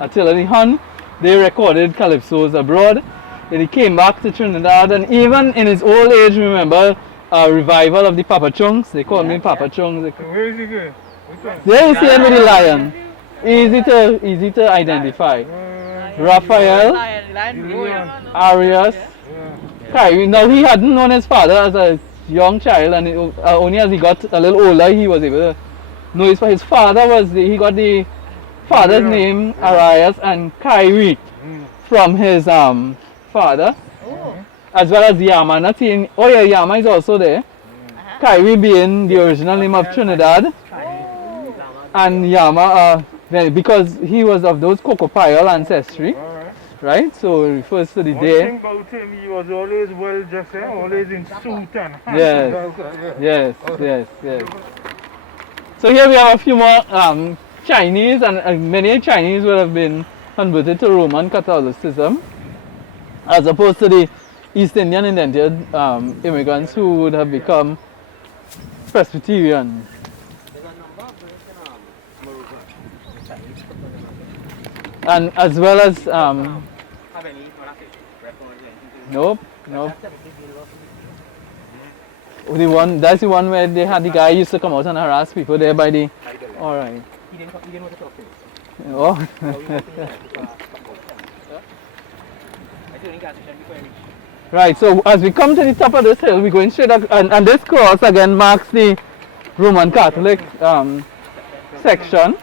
Attila the Hun, they recorded calypsos abroad. Then he came back to Trinidad, and even in his old age, remember a revival of the Papa Chunks. They called me Papa Chunks. So where is he going? Which one? There you see him with the lion. Easy to identify. Raphael, Arius, Kyrie. Now he hadn't known his father as a young child, and only as he got a little older, he was able to know his father he got the father's name Arius and Kyrie from his father, as well as Yama. Not seeing, oh yeah, Yama is also there. Kyrie being the original name of Trinidad, and Yama because he was of those Cocopile ancestry, right? So it refers to the One day. thing about him, he was always well dressed, always in suit and hat. Yes. So here we have a few more Chinese, and many Chinese would have been converted to Roman Catholicism, as opposed to the East Indian indentured immigrants who would have become Presbyterian. And as well as nope. That's the one where they had the guy used to come out and harass people there by the. All right. He didn't want to talk to me. Oh. I think gas station before I reach. Right. So as we come to the top of this hill, we're going straight up, and this cross again marks the Roman Catholic section,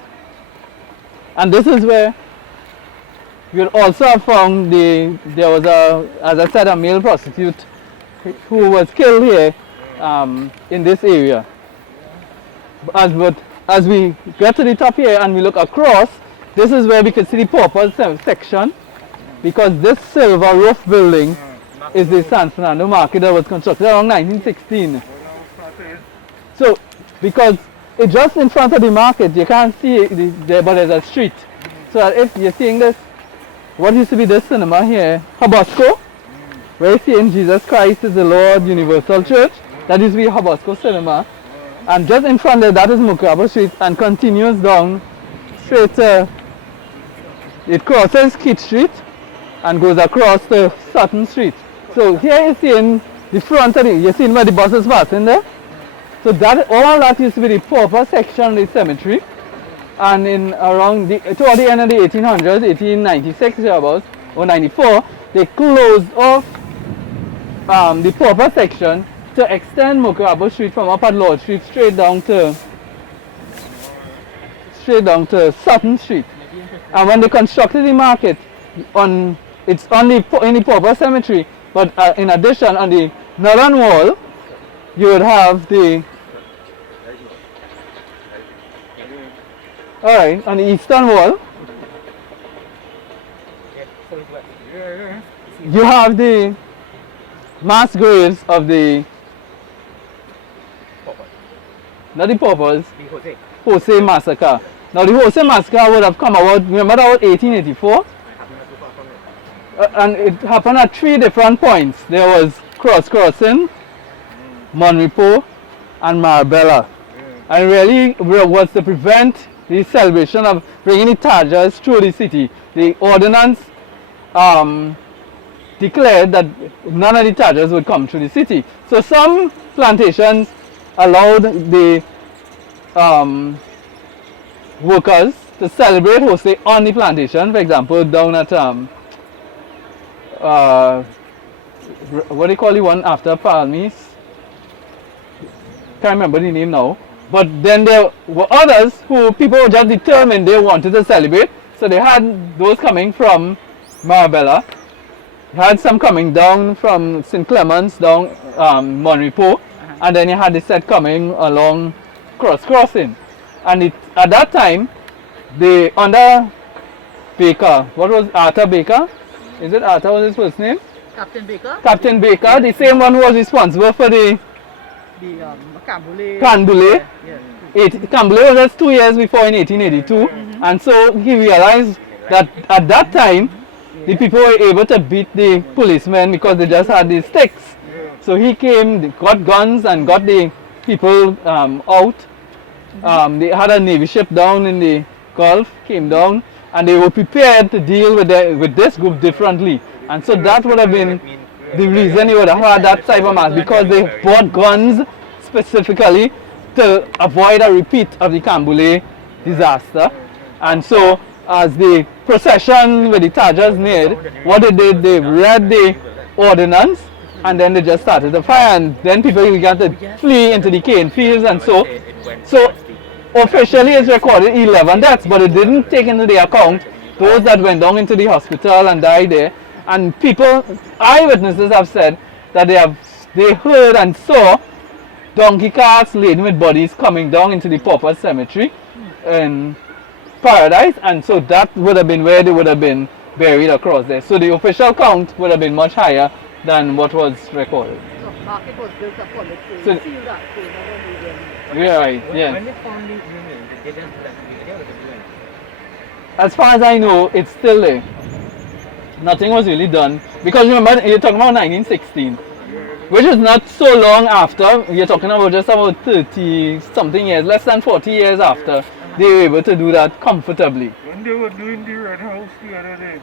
and this is where we would also have found there was as I said, a male prostitute who was killed here in this area. But as we get to the top here and we look across, this is where we can see the pauper section, because this silver roof building is the San Fernando market that was constructed around 1916. So, because it's just in front of the market, you can't see it there, but there's a street. So if you're seeing this, what used to be this cinema here, Habasco, where you're seeing Jesus Christ is the Lord Universal Church, that used to be Habasco Cinema. And just in front of that is Mukrabo Street, and continues down straight to, it crosses Keith Street and goes across to Sutton Street. So here you're seeing the front of you're seeing where the buses pass in there. So that all that used to be the pauper section of the cemetery. And in around toward the end of the 1800s, 1896 thereabouts, or 94, they closed off the pauper section to extend Mukrabo Street from up at Lord Street straight down to Sutton Street. And when they constructed the market, it's in the pauper cemetery, but in addition, on the northern wall, you would have the. Alright, on the eastern wall, you have the mass graves of the, not the paupers, Jose massacre. Now the Jose massacre would have come about, remember that was 1884? And it happened at 3 different points. There was Crossing, Monrepo, and Marbella. And really was to prevent the celebration of bringing the Tajas through the city. The ordinance declared that none of the Tajas would come through the city. So some plantations allowed the workers to celebrate Jose on the plantation. For example, down at what do you call the one after Palmis? Can't remember the name now. But then there were others who people were just determined they wanted to celebrate. So they had those coming from Marbella. You had some coming down from St. Clements, down Monrepo. And then you had the set coming along Crossing. And at that time, under Baker, what was Arthur Baker? Is it Arthur was his first name? Captain Baker? Captain Baker, the same one who was responsible for the Canboulay. Canboulay was just 2 years before in 1882, and so he realized that at that time the people were able to beat the policemen because they just had these sticks. So he came, got guns and got the people out. They had a navy ship down in the Gulf came down, and they were prepared to deal with this group differently. And so that would have been the reason they would have had that type of mass, because they bought guns specifically to avoid a repeat of the Cambule disaster. And so as the procession with the Tajas neared, what they did, they read the ordinance, and then they just started the fire, and then people began to flee into the cane fields. And so officially it's recorded 11 deaths, but it didn't take into the account those that went down into the hospital and died there. And people, eyewitnesses have said that they heard and saw donkey carts laden with bodies coming down into the pauper cemetery in Paradise, and so that would have been where they would have been buried across there. So the official count would have been much higher than what was recorded. So market was built upon it. So- So seal that. So never really. Yeah, right, yeah. When they found the remains, they didn't put that together with the remains. As far as I know, it's still there. Nothing was really done, because remember, you're talking about 1916, which is not so long after. You're talking about just about 30 something years, less than 40 years after they were able to do that comfortably. When they were doing the Red House the other day,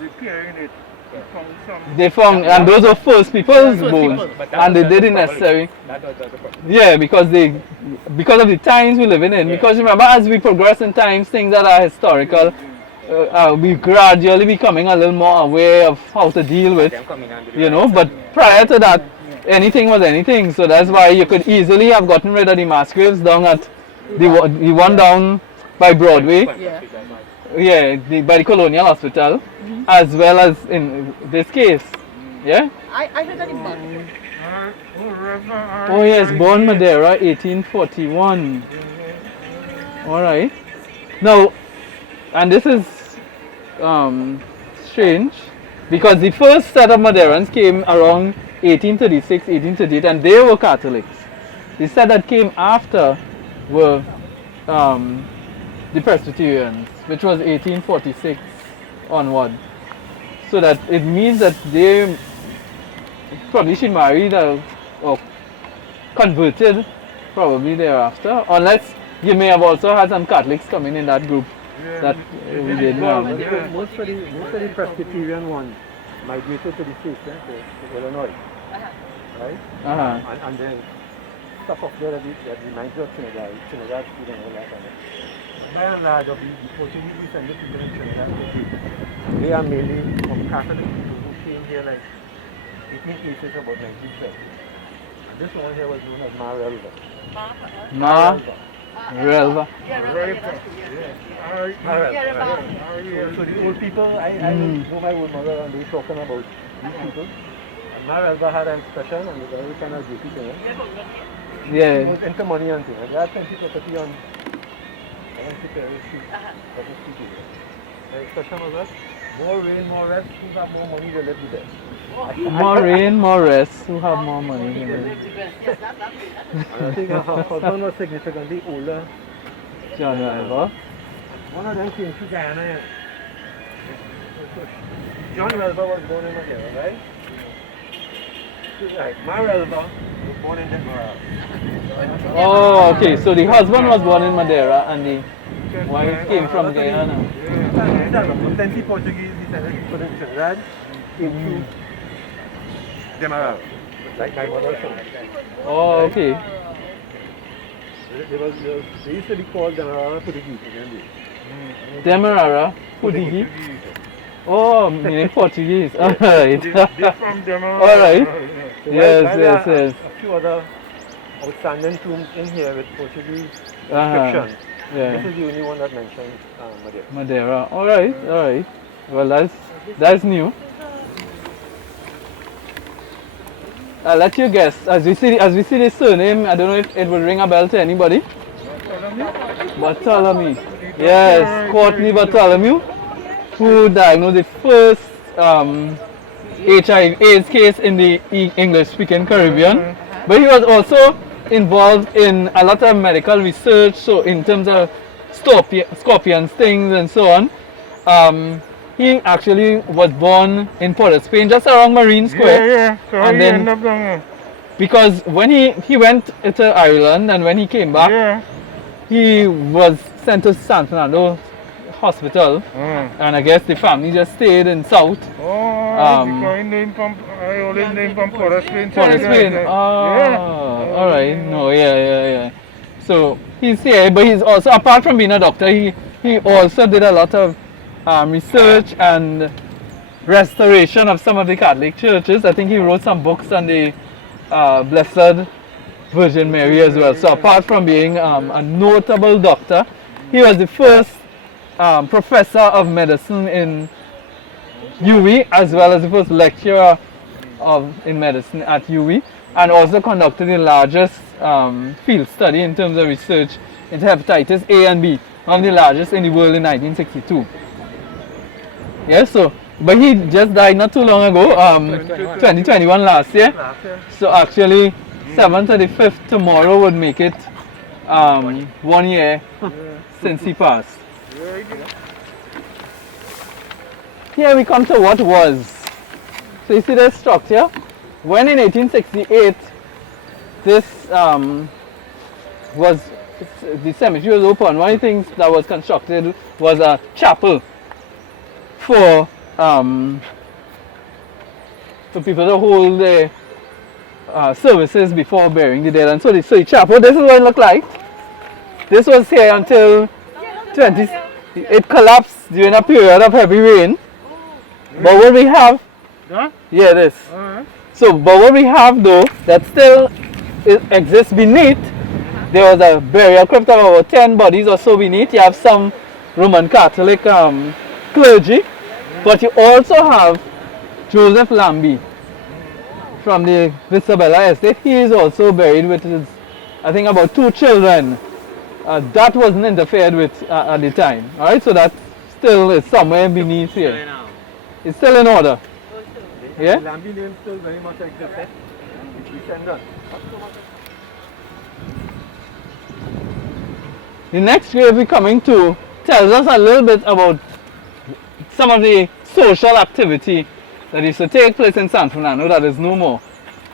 repairing it, they found some. They found, and those were first people's bones, and they did it necessary. That was the problem. Yeah, because of the times we're living in. Because remember, as we progress in times, things that are historical, we gradually becoming a little more aware of how to deal with, Them coming under the you know. But prior to that, anything was anything. So that's why you could easily have gotten rid of the mass graves down at the one down by Broadway, Yeah. yeah, by the Colonial Hospital, as well as in this case, yeah. I heard that in Boston. Oh yes, born Madeira, 1841. All right. Now, and this is strange, because the first set of Madeirans came around 1836, 1838, and they were Catholics. The set that came after were the Presbyterians, which was 1846 onward. So that it means that they probably should marry or converted probably thereafter, unless you may have also had some Catholics coming in that group that we didn't know. Most of the Presbyterian ones migrated to the States, to Illinois, right? And then stuff up there at the mines of Trinidad, Trinidad, and all that. By and large, of the Portuguese descended people in Trinidad, they are mainly from Catholic people who came here like 1880s to about 1912. And this one here was known as Marelva. Relva. So the old people, I know my old mother, and they were talking about these people. And Marelva had an expression, and they were very kind of guilty to it. It Yeah. was into money and things. And they had plenty of property on Secretary Street. The expression was what? More rain, more rest, who have more money, they live the best. More rain, more rest. Who have more money than me? I think her husband was significantly older. John Relva. One of them came to Guyana. John Relva was born in Madeira, right? Right. My Relva was born in Demerara. Oh, okay. So the husband was born in Madeira and the wife came from Guyana. Plenty Portuguese descended people in Trinidad into Demerara. Like my mother's son. Oh, okay. They used to be called Demerara Portuguese. Demerara, Portuguese. Oh, meaning Portuguese. All right. They're from Demerara. All right. So Yes, while yes, there are yes. a few other outstanding tombs in here with Portuguese Uh-huh. inscriptions. This Yeah. is the only one that mentions Madeira. Madeira. All right. All right. Well, that's new. I'll let you guess. As we see the surname, I don't know if it would ring a bell to anybody. Bartholomew. Yes, Courtney Bartholomew, who diagnosed the first HIV/AIDS case in the English-speaking Caribbean. But he was also involved in a lot of medical research, so in terms of scorpion stings and so on. He actually was born in Port of Spain, just around Marine Square. Yeah. So And he then- ended up down there. Because when he went to Ireland, and when he came back, Yeah. he was sent to San Fernando hospital, and I guess the family just stayed in South. Because I name from, I always name from Port of Spain. Port of Spain. All right. No, yeah. So he's here, but he's also, apart from being a doctor, he also did a lot of research and restoration of some of the Catholic churches. I think he wrote some books on the Blessed Virgin Mary as well. So apart from being a notable doctor, he was the first professor of medicine in UWI, as well as the first lecturer in medicine at UWI, and also conducted the largest field study in terms of research into hepatitis A and B, one of the largest in the world in 1962. Yes, so, but he just died not too long ago, 2021 last year. So actually, 7th to the 5th tomorrow would make it 1 year since he passed. Here we come to what was. So you see this structure? When in 1868, this the cemetery was open, one of the things that was constructed was a chapel for people to hold their services before burying the dead. And so the chapel, this is what it looked like. This was here until it collapsed during a period of heavy rain. But what we have, yeah, this. So, but what we have though, that still exists beneath, there was a burial crypt of about 10 bodies or so beneath. You have some Roman Catholic clergy, but you also have Joseph Lambie from the Visabella estate. He is also buried with his, I think, about 2 children. That wasn't interfered with at the time. Alright, so that still is somewhere beneath here. It's still in order. Yeah? Lambie name still very much exists. It's descendant. The next grave we're coming to tells us a little bit about some of the social activity that used to take place in San Fernando that is no more.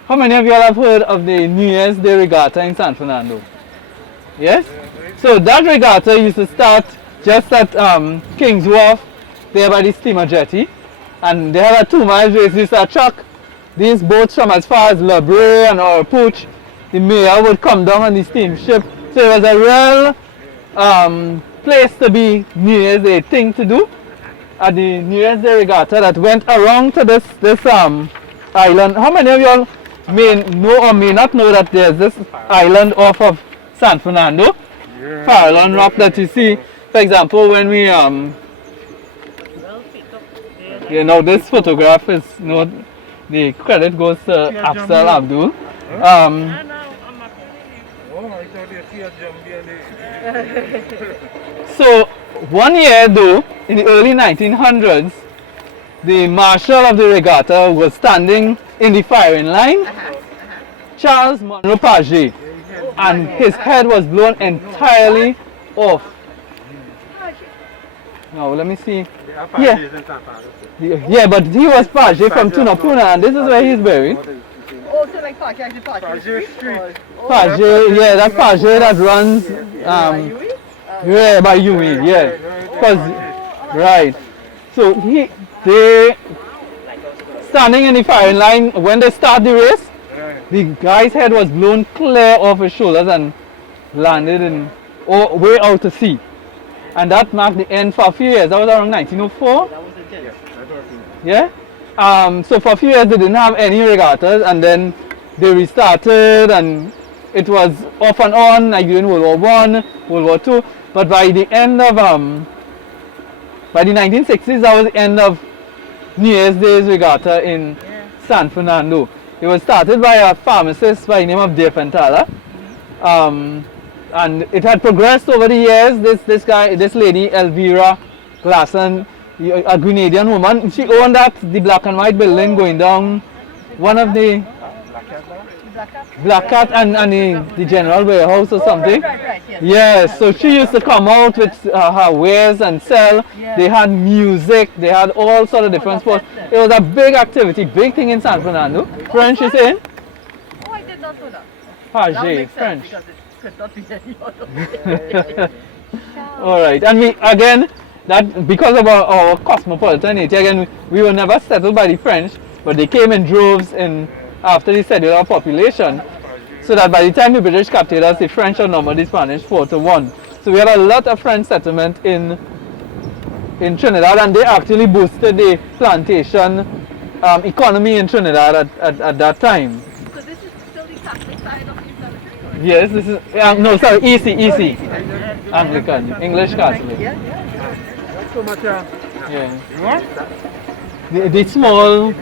How many of you all have heard of the New Year's Day regatta in San Fernando? Yes? So that regatta used to start just at King's Wharf, there by the steamer jetty. And they had a 2-mile race. They used to attract these boats from as far as La Brea and Orpooch. The mayor would come down on the steamship. So it was a real place to be New Year's Day thing to do. At the New Year's Day regatta that went around to this island. How many of you all may know or may not know that there's this island off of San Fernando? Farallon Rock that you see. For example, when we this photograph is the credit goes to Afzal Abdul. So 1 year though, in the early 1900s, the marshal of the regatta was standing in the firing line, Charles Monroe Paget, and his head was blown entirely off. Now let me see. Yeah, but he was Paget from Tunapuna, and this is where he's buried. Also like Paget Street. Paget, yeah, that's Paget that runs yeah, by UWI, yeah. Right. So they standing in the firing line when they start the race, the guy's head was blown clear off his shoulders and landed in way out to sea. And that marked the end for a few years. That was around 1904. Yeah? So for a few years they didn't have any regattas, and then they restarted, and it was off and on, like during World War I, World War II. But by the end of by the 1960s, that was the end of New Year's Day's regatta in San Fernando. It was started by a pharmacist by the name of De Pentala. And it had progressed over the years. This lady, Elvira Glasson, a Grenadian woman, she owned the black and white building going down one of the Black Cat and the General Warehouse or something. Right, yes. Yes, so she used to come out with her wares and sell. Yeah. They had music, they had all sort of different sports. It was a big activity, big thing in San Fernando. French, you saying? Oh, I did not know that. Paget, French. Because it could not be any other way. All right, and we again, that because of our cosmopolitanity, again, we were never settled by the French, but they came in droves in after they settled our population. So that by the time the British captured us, the French outnumbered the Spanish 4-1. So we had a lot of French settlement in Trinidad, and they actually boosted the plantation economy in Trinidad at that time. So this is still the Catholic side of the cemetery? Yes, this is no, sorry, EC, Anglican, English Catholic. Yeah. Not so much. Yeah. What? The small. And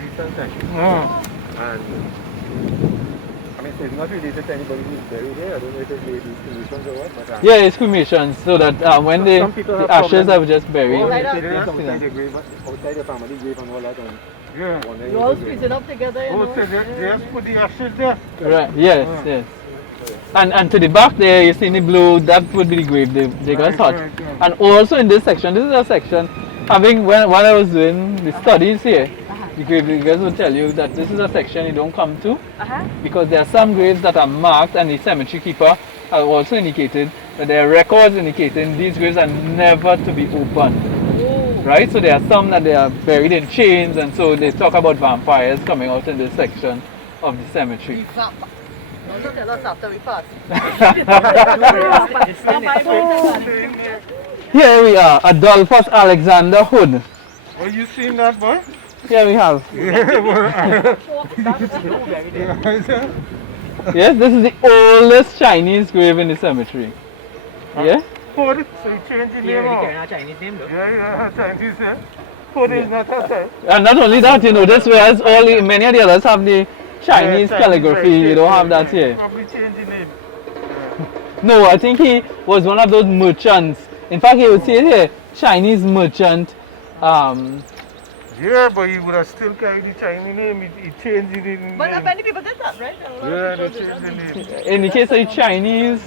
I mean, so it's not related to anybody who's buried here. I don't know if it's maybe cremations or what, but Yeah, it's cremations, so that when some people the have ashes problems. are just buried. Well, Right they up. say they're outside the grave, outside the family grave and all that. And Yeah. wondering You if all the grave- squeezing up together, you Oh, know? so they just put the ashes there? Right. Yes. Yes. And to the back there, you see in the blue, that would be the grave they got Right, hot. right, right. And also in this section, this is a section having when I was doing the studies here, the grave diggers will tell you that this is a section you don't come to because there are some graves that are marked, and the cemetery keeper have also indicated that there are records indicating these graves are never to be opened. Right? So there are some that they are buried in chains, and so they talk about vampires coming out in this section of the cemetery. Don't tell us after we pass. Here we are, Adolphus Alexander Hood. Oh, you seen that, boy? Here we have. Yeah, boy. Yes, this is the oldest Chinese grave in the cemetery. Yeah? Hood, so you change the Yeah, name we out. carry our Chinese name though. Yeah, Chinese, eh? Hood is not a type. And not only that, you know, this whereas many of the others have the Chinese calligraphy, you don't have that here. Probably change the name. No, I think he was one of those merchants. In fact, he would say it here, Chinese merchant. Yeah, but he would have still carried the Chinese name. He changed it in But name. many people did that, right? A lot of Yeah, they people did changed the that. name. In the case of the Chinese,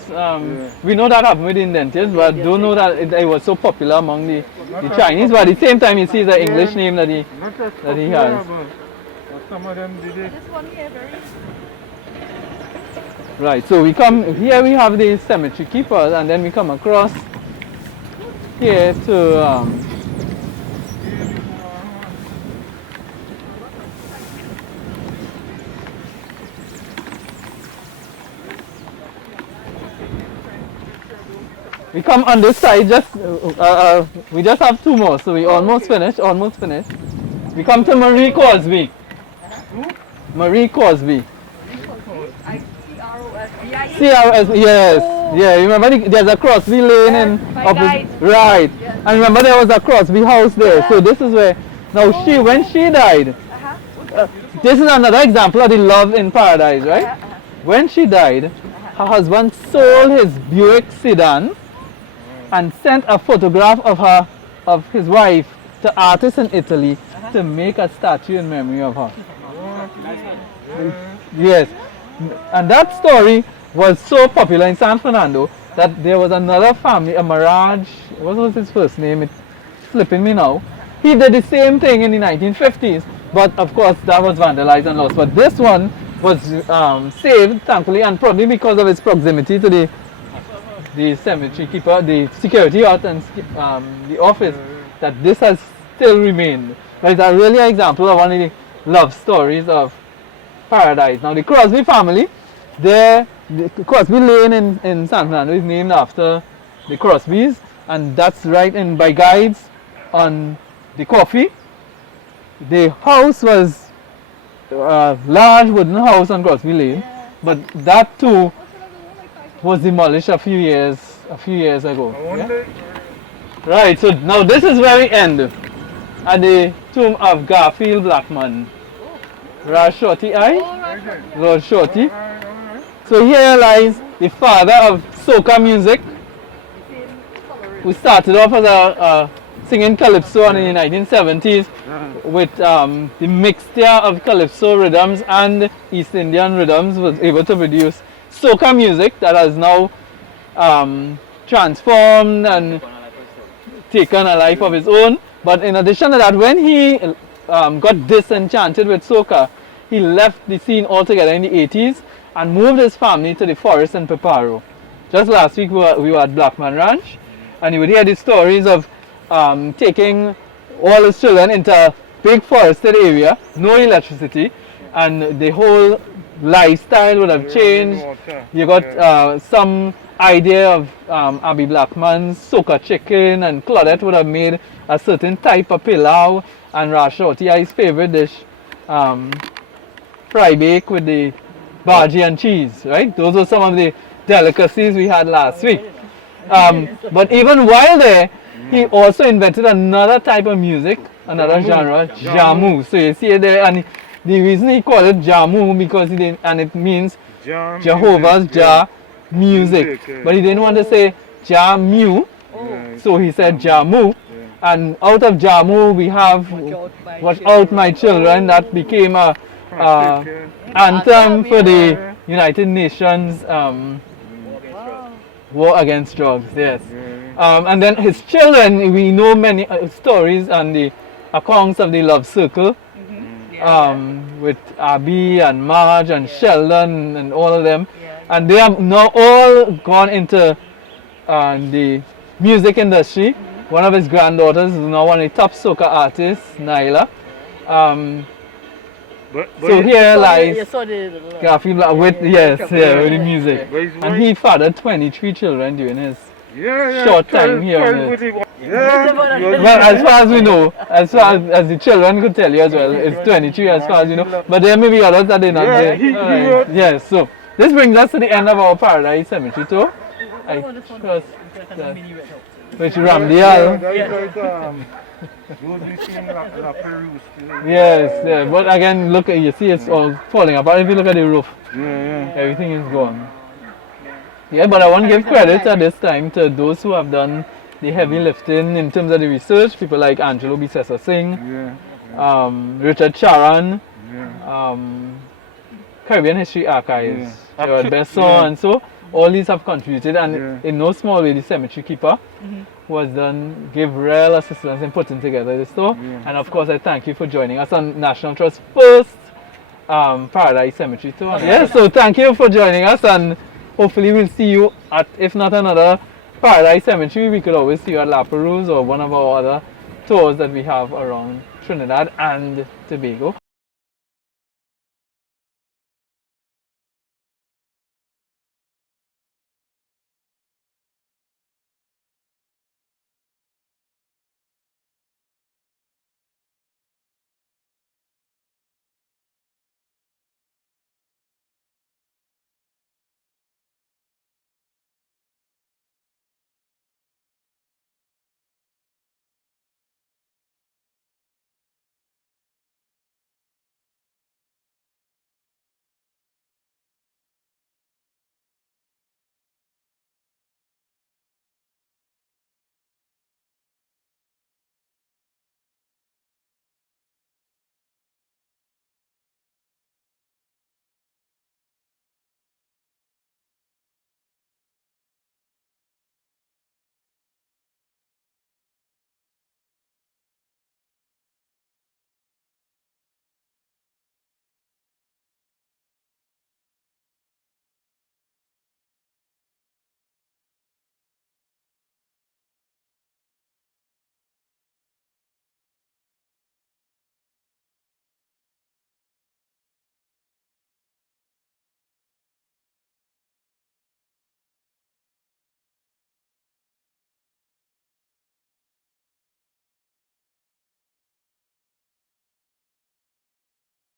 we know that happened with the indentures, but don't know that it was so popular among the Chinese. But at the same time, you see the English name that he. Not as That he popular, has. but some of them did it. This one here, very. Right, so we come here. We have the cemetery keepers, and then we come across here to. We come on this side. We just have two more, so we almost finished. Almost finished. We come to Marie Cosby. Marie Cosby. CROSBI. CRS, yes. Yeah, you remember there's a Crosby Lane in by opposite- Guides. right. And remember there was a Crosby house there. So this is where now when she died, this is another example of the love in paradise, right? When she died, her husband sold his Buick sedan and sent a photograph of his wife to artists in Italy to make a statue in memory of her. Yes. And that story was so popular in San Fernando that there was another family, a Mirage, what was his first name? It's slipping me now. He did the same thing in the 1950s, but of course that was vandalized and lost. But this one was saved, thankfully, and probably because of its proximity to the cemetery keeper, the security hut, and the office, that this has still remained. But it's a really example of one of the love stories of paradise. Now the Crosby family, the Crosby Lane in San Fernando is named after the Crosbys, and that's right in by Guides on the coffee. The house was a large wooden house on Crosby Lane, but that too was demolished a few years ago. I wonder, Right, so now this is where we end at the tomb of Garfield Blackman. Raj Shorty, Raj Shorty. So here lies the father of soca music, who started off as a singing calypso in the 1970s with the mixture of calypso rhythms and East Indian rhythms, was able to produce soca music that has now transformed and taken a life of his own. But in addition to that, when he got disenchanted with soca, he left the scene altogether in the 80s and moved his family to the forest in Peparo. Just last week we were at Blackman Ranch, and you would hear the stories of taking all his children into a big forested area, no electricity, and the whole lifestyle would have changed. You got some idea of Abby Blackman's soca chicken, and Claudette would have made a certain type of pilau, and Rashorti's favorite dish, fry bake with the bhaji and cheese, right? Those were some of the delicacies we had last week. But even while there, he also invented another type of music, another genre, jamu. So you see it there, and the reason he called it jamu because it means Jehovah's Jah music. But he didn't want to say Jamu, so he said jamu. And out of jamu we have Watch Out My Children, that became a anthem for the United Nations war against drugs. Yes. And then his children, we know many stories and the accounts of the Love Circle, with Abby and Marge and Sheldon and all of them, and they have now all gone into the music industry. One of his granddaughters is now one of the top soca artists, Nyla. So here lies Gaffy Black with with the music, and he fathered 23 children during his short time here on Earth. Well, as far as we know, as far as the children could tell you as well, it's 23 as far as you know. But there may be others that they not there. Yes, so this brings us to the end of our Paradise Cemetery tour. I trust that, which Ramdial. Yes, but again, look at, you see it's all falling apart. If you look at the roof, everything is gone. Yeah, but I want to give credit at this time to those who have done the heavy lifting in terms of the research. People like Angelo Bisesa Singh, Richard Charan, Caribbean History Archives, Gerard Besson, and so all these have contributed, and in no small way the cemetery keeper was done, give real assistance in putting together this tour. And of course I thank you for joining us on National Trust's first Paradise Cemetery tour. Yes, so thank you for joining us, and hopefully we'll see you at, if not another Paradise Cemetery, we could always see you at La Perouse or one of our other tours that we have around Trinidad and Tobago.